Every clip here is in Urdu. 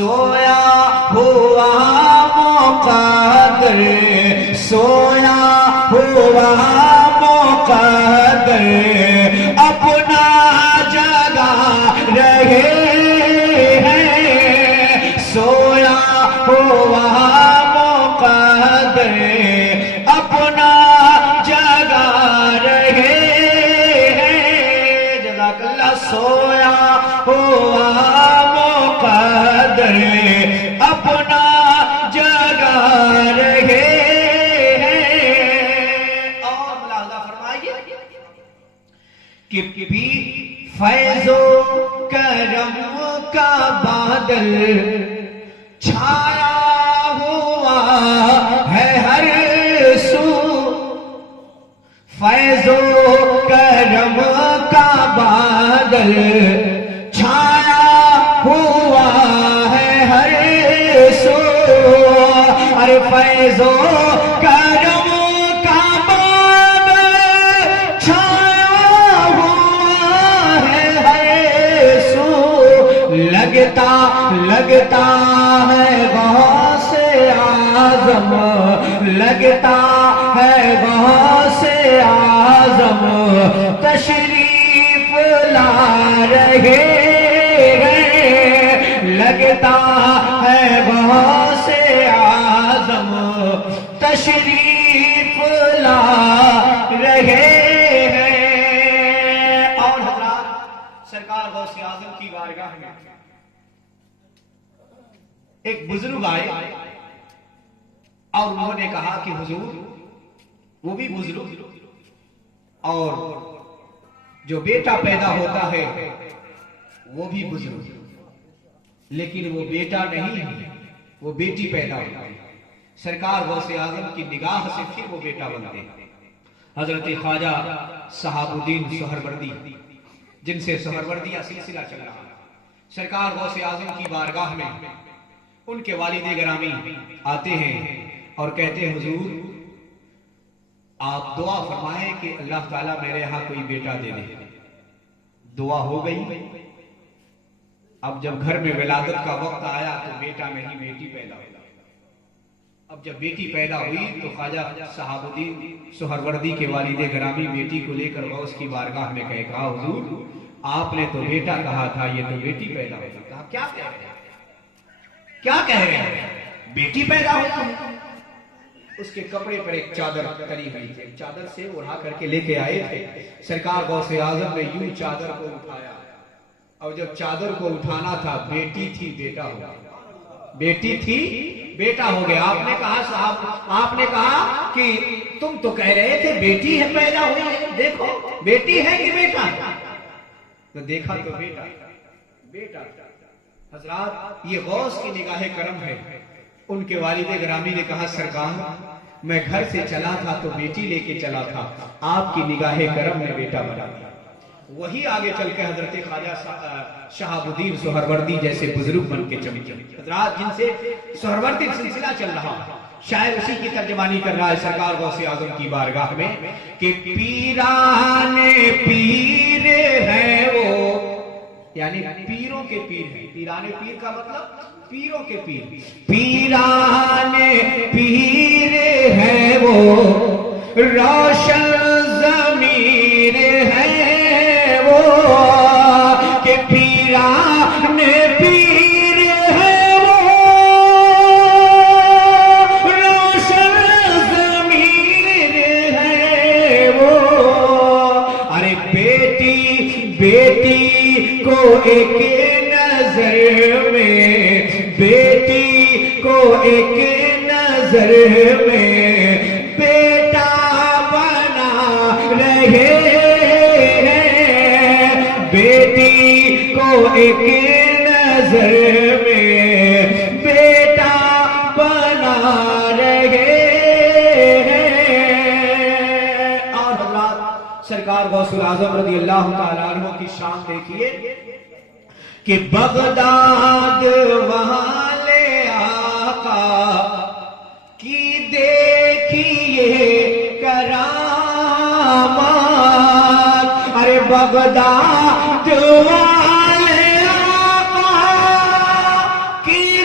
سویا ہوا مقدر، سویا ہوا مقدر اپنا جگہ رہے ہیں، سویا ہوا مقدر اپنا جگہ رہے ہیں، جزاک اللہ، سویا ہوا مقدر اپنا جگہ رہے ہیں۔ اور ملاحظہ فرمائیے کہ فیض و کرم کا بادل چھایا ہوا ہے ہر سو، فیض و کرم کا بادل چھایا ہوا ہے ہر سو، ارے فیض و کرم کا بادل چھایا ہوا ہے ہر سو، لگتا ہے غوث اعظم، لگتا ہے غوث اعظم تشریف لا رہے ہیں، لگتا ہے غوث اعظم تشریف لا رہے ہیں۔ اور حضرات سرکار غوث اعظم کی بارگاہ میں ایک بزرگ آئے اور انہوں نے کہا کہ حضور، وہ بھی بزرگ، اور جو بیٹا پیدا ہوتا ہے وہ بھی بزرگ، لیکن وہ بیٹا نہیں ہے، وہ بیٹی پیدا ہوتی ہے۔ سرکار غوث اعظم کی نگاہ سے پھر وہ بیٹا بنتے ہیں۔ حضرت خواجہ صحاب الدین سہروردی، جن سے سہروردیہ سلسلہ چل رہا ہے، سرکار غوث اعظم کی بارگاہ میں ان کے والد گرامی آتے ہیں اور کہتے ہیں حضور آپ دعا فرمائیں کہ اللہ تعالیٰ میرے یہاں کوئی بیٹا دے دے۔ دعا ہو گئی، اب جب گھر میں ولادت کا وقت آیا تو بیٹا نہیں بیٹی پیدا ہوئی۔ اب جب بیٹی پیدا ہوئی تو خواجہ صحاب الدین سہروردی کے والد گرامی بیٹی کو لے کر غوث کی بارگاہ میں کہا حضور آپ نے تو بیٹا کہا تھا، یہ تو بیٹی پیدا ہوئی۔ کہا کیا کہہ رہے ہیں، کیا کہہ رہے ہیں، بیٹی پیدا ہوئی؟ اس کے کپڑے پر ایک چادر تری ہوئی تھی، چادر سے اڑا کر کے لے کے آئے تھے۔ سرکار غوث اعظم نے یوں چادر کو اٹھایا، اور جب چادر کو اٹھانا تھا بیٹی تھی بیٹا ہو گیا، بیٹی تھی بیٹا ہو گیا۔ آپ نے کہا صاحب، آپ نے کہا کہ تم تو کہہ رہے تھے بیٹی ہے پیدا ہوئی ہے، دیکھو بیٹی ہے کہ بیٹا، تو دیکھا تو بیٹا بیٹا۔ حضرات یہ غوث کی نگاہ کرم ہے۔ ان کے والد گرامی نے کہا سرکار میں گھر سے چلا تھا تو بیٹی لے کے چلا تھا، آپ کی نگاہ کرم نے بیٹا بنا دیا۔ وہی آگے چل کے حضرت خواجہ شہاب الدین سہروردی جیسے بزرگ بن کے چمکے۔ حضرات جن سے سہروردی سلسلہ چل رہا، شاید اسی کی ترجمانی کر رہا ہے سرکار غوث اعظم کی بارگاہ میں کہ پیران پیر ہیں وہ، یعنی پیروں کے پیر ہیں۔ پیران پیر کا مطلب پیروں کے پیر، پیران پیر ہیں وہ، روشن ضمیر ہیں وہ، کہ پیران پیر ہیں وہ، روشن ضمیر ہیں وہ۔ ارے بیٹی کو ایک نظر میں، بیٹی کو ایک نظر میں بیٹا بنا رہے ہیں، بیٹی کو ایک نظر میں بیٹا بنا رہے ہیں۔ اور حضرات سرکار غوث اعظم رضی اللہ تعالیٰ عنہ کی شان دیکھیے کہ بغداد والے آقا کی دیکھیے کرامات، ارے بغداد والے آقا کی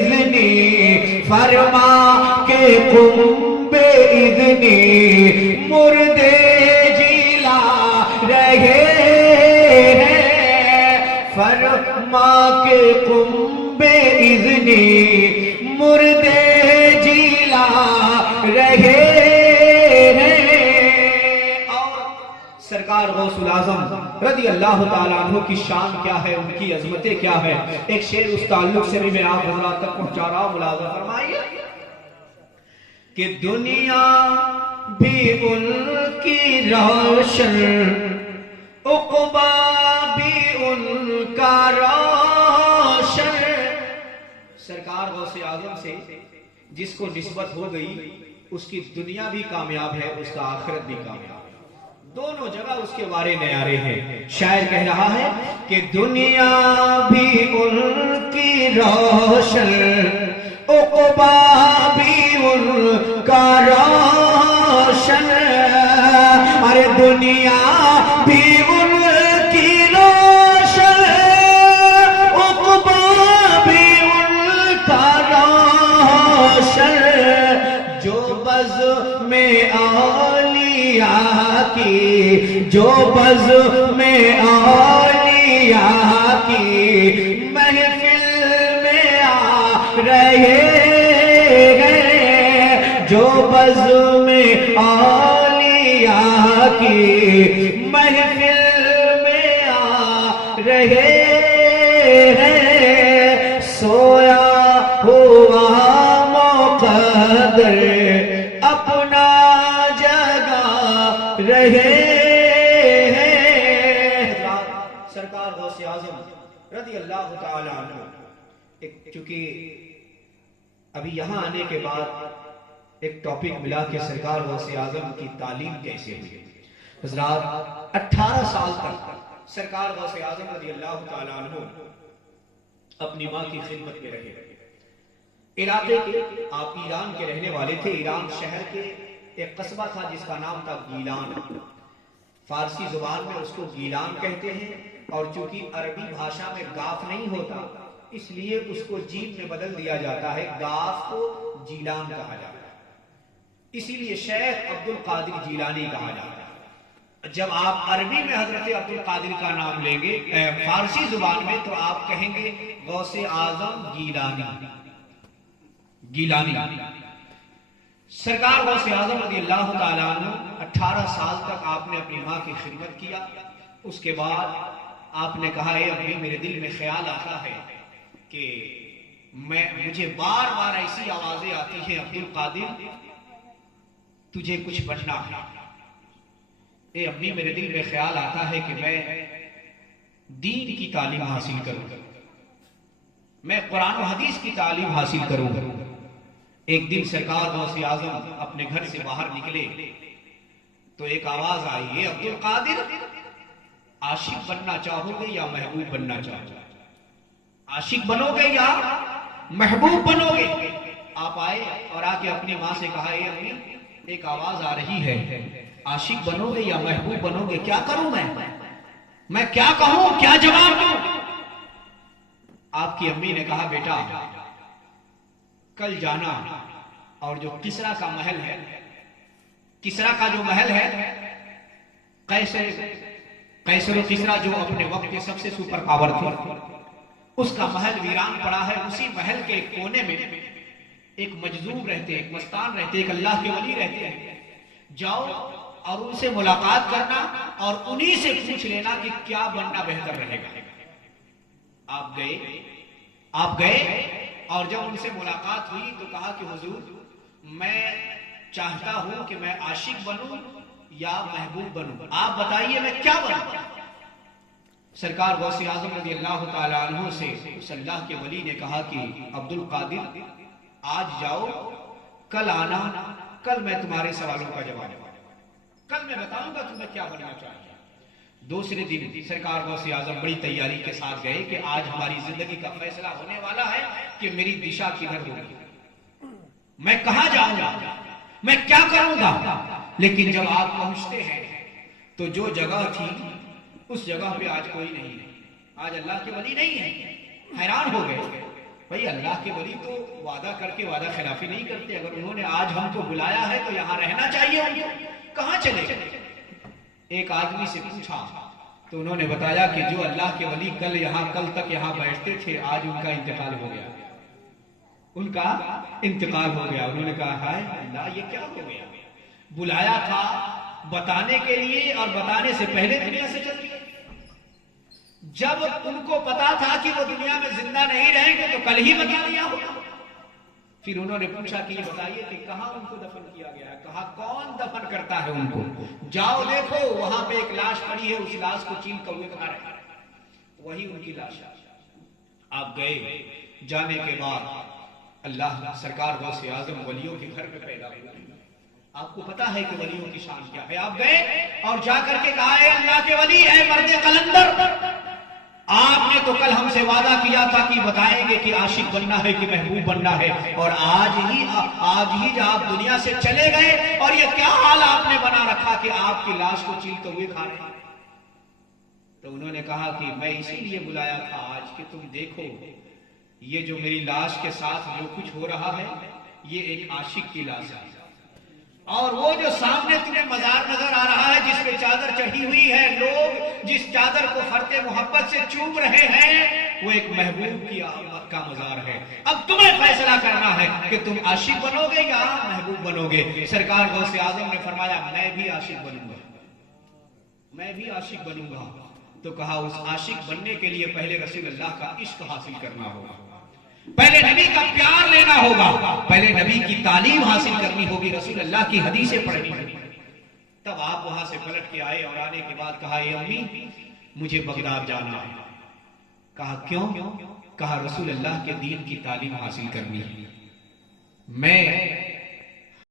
اذنی فرما کے قم بے اذنی مردے جیلا رہے ہیں، فرما کے قم بے اذنی مردے جیلا رہے ہیں۔ اور سرکار غوث الاعظم رضی اللہ تعالیٰ عنہ کی شان کیا ہے، ان کی عظمتیں کیا ہے، ایک شعر اس تعلق سے بھی میں آپ حضرات تک پہنچا رہا ہوں، ملاحظہ فرمائیے کہ دنیا بھی ان کی روشن، عقبیٰ بھی ان کا روشن۔ سرکار غوث اعظم سے جس کو نسبت ہو گئی اس کی دنیا بھی کامیاب ہے، اس کا آخرت بھی کامیاب ہے، دونوں جگہ اس کے وارے نیارے ہیں۔ شاعر کہہ رہا ہے کہ دنیا بھی ان کی روشن، عقبیٰ بھی ان کا روشن، ارے دنیا بھی ان کی روشن، عقبیٰ بھی ان کا روشن، جو بزم اولیاء کی، جو بزم اولیاء کی محفل میں آ رہے ہیں، جو بزم اولیاء کی محفل میں آ رہے ہیں، سویا ہوا مقدر اپنا جگہ رہے ہیں۔ سرکار غوث اعظم رضی اللہ تعالیٰ عنہ، چونکہ ابھی یہاں آنے کے بعد ایک ٹاپک ملا کہ سرکار غوث اعظم کی تعلیم کیسے ہوئی۔ حضرات 18 سال تک سرکار غوث اعظم رضی اللہ تعالیٰ عنہ اپنی ماں کی خدمت میں رہے۔ علاقے کے، آپ ایران کے رہنے والے تھے، ایران شہر کے ایک قصبہ تھا جس کا نام تھا گیلان، فارسی زبان میں اس کو گیلان کہتے ہیں، اور چونکہ عربی بھاشا میں گاف نہیں ہوتا اس لیے اس کو جیم میں بدل دیا جاتا ہے، گاف کو جیلان کہا جاتا ہے، اسی لیے شیخ عبد القادر جیلانی کہا جاتا ہے۔ جب آپ عربی میں حضرت عبد القادر کا نام لیں گے فارسی زبان میں تو آپ کہیں گے غوث اعظم گیلانی، گیلانی۔ سرکار غوث اعظم رضی اللہ تعالیٰ عنہ 18 سال تک آپ نے اپنی ماں کی خدمت کیا۔ اس کے بعد آپ نے کہا اے ابھی میرے دل میں خیال آتا ہے کہ مجھے بار بار ایسی آوازیں آتی ہیں عبد القادر تجھے کچھ بننا ہے۔ اے ابھی میرے دل میں خیال آتا ہے کہ میں دین کی تعلیم حاصل کروں، میں قرآن و حدیث کی تعلیم حاصل کروں۔ ایک دن سرکار غوث اعظم اپنے گھر سے باہر نکلے تو ایک آواز آئی، اے عبد القادر عاشق بننا چاہو گے یا محبوب بننا چاہو گے؟ عاشق بنو گے یا محبوب بنو گے؟ آپ آئے اور آ کے اپنی ماں سے کہا اے امی ایک آواز آ رہی ہے، عاشق بنو گے یا محبوب بنو گے؟ کیا کروں میں کیا کہوں، کیا جواب دوں؟ آپ کی امی نے کہا بیٹا کل جانا اور جو کسرا کا محل ہے، کسرا کا جو محل ہے، قیصر و کسرا جو اپنے وقت کے سب سے سپر پاور تھے، اس کا محل ویران پڑا ہے، اسی محل کے ایک کونے میں ایک مجذوب رہتے، ایک مستان رہتے، ایک اللہ کے ولی رہتے ہیں، جاؤ اور ان سے ملاقات کرنا اور انہی سے پوچھ لینا کہ کیا بننا بہتر رہے گا۔ آپ گئے اور جب ان سے ملاقات ہوئی تو کہا کہ حضور میں چاہتا ہوں کہ میں عاشق بنوں یا محبوب بنوں، آپ بتائیے میں کیا بنوں؟ سرکار غوث اعظم رضی اللہ تعالیٰ عنہ سے اس اللہ کے ولی نے کہا کہ عبد القادر آج جاؤ، کل آنا، کل میں تمہارے سوالوں کا جواب دوں گا، کل میں بتاؤں گا تمہیں کیا بننا چاہیے۔ دوسرے دن سرکار غوث اعظم بڑی تیاری کے ساتھ گئے کہ آج ہماری زندگی کا فیصلہ ہونے والا ہے کہ میری دشا کدھر ہوگی، میں کہاں جاؤں گا، میں کیا کروں گا۔ لیکن جب آپ پہنچتے ہیں تو جو جگہ تھی اس جگہ پہ آج کوئی نہیں ہے، آج اللہ کے ولی نہیں ہے۔ حیران ہو گئے بھئی اللہ کے ولی تو وعدہ کر کے وعدہ خلافی نہیں کرتے، اگر انہوں نے آج ہم کو بلایا ہے تو یہاں رہنا چاہیے ان کو، کہاں چلے گئے؟ ایک آدمی سے پوچھا تو انہوں نے بتایا کہ جو اللہ کے ولی کل تک یہاں بیٹھتے تھے، آج ان کا انتقال ہو گیا، ان کا انتقال ہو گیا۔ انہوں نے کہا ہائے اللہ، یہ کیا ہو گیا؟ بلایا تھا بتانے کے لیے اور بتانے سے پہلے دنیا سے چل گئے۔ جب ان کو پتا تھا کہ وہ دنیا میں زندہ نہیں رہیں گے تو کل ہی بتا دیا ہوگا۔ پھر انہوں نے پوچھا کہ یہ بتائیے کہ کہاں ان کو دفن کیا گیا ہے؟ کہا کون دفن کرتا ہے ان کو؟ جاؤ دیکھو وہاں پہ ایک لاش پڑی ہے، اس لاش کو چین کوے کھا رہے ہیں، وہی ان کی لاش ہے۔ آپ گئے، جانے کے بعد اللہ سرکار غوث اعظم ولیوں کے گھر پہ پیدا ہوئے۔ آپ کو پتا ہے کہ ولیوں کی شان کیا ہے۔ آپ گئے اور جا کر کے کہا اے اللہ کے ولی، اے مرد قلندر، آپ نے تو کل ہم سے وعدہ کیا تھا کہ بتائیں گے کہ عاشق بننا ہے کہ محبوب بننا ہے، اور آج ہی جب آپ دنیا سے چلے گئے اور یہ کیا حال آپ نے بنا رکھا کہ آپ کی لاش کو چیلتے ہوئے کھا رہے ہیں۔ تو انہوں نے کہا کہ میں اسی لیے بلایا تھا آج کہ تم دیکھو یہ جو میری لاش کے ساتھ جو کچھ ہو رہا ہے یہ ایک عاشق کی لاش ہے، اور وہ جو سامنے تمہیں مزار نظر آ رہا ہے جس پہ چادر چڑھی ہوئی ہے، لوگ جس چادر کو فرط محبت سے چوم رہے ہیں، وہ ایک محبوب کی آمد کا مزار ہے۔ اب تمہیں فیصلہ کرنا ہے کہ تم عاشق بنو گے یا محبوب بنو گے۔ سرکار غوث اعظم نے فرمایا میں بھی عاشق بنوں گا، میں بھی عاشق بنوں گا۔ تو کہا اس عاشق بننے کے لیے پہلے رسول اللہ کا عشق حاصل کرنا ہوگا، پہلے نبی کا پیار لینا ہوگا، پہلے نبی کی تعلیم حاصل کرنی ہوگی، رسول اللہ کی حدیثیں پڑھنی ہوگی۔ تب آپ وہاں سے پلٹ کے آئے اور آنے کے بعد کہا اے امی مجھے بغداد جانا ہے۔ کہا کیوں؟ کہا رسول اللہ کے دین کی تعلیم حاصل کرنی ہے۔ میں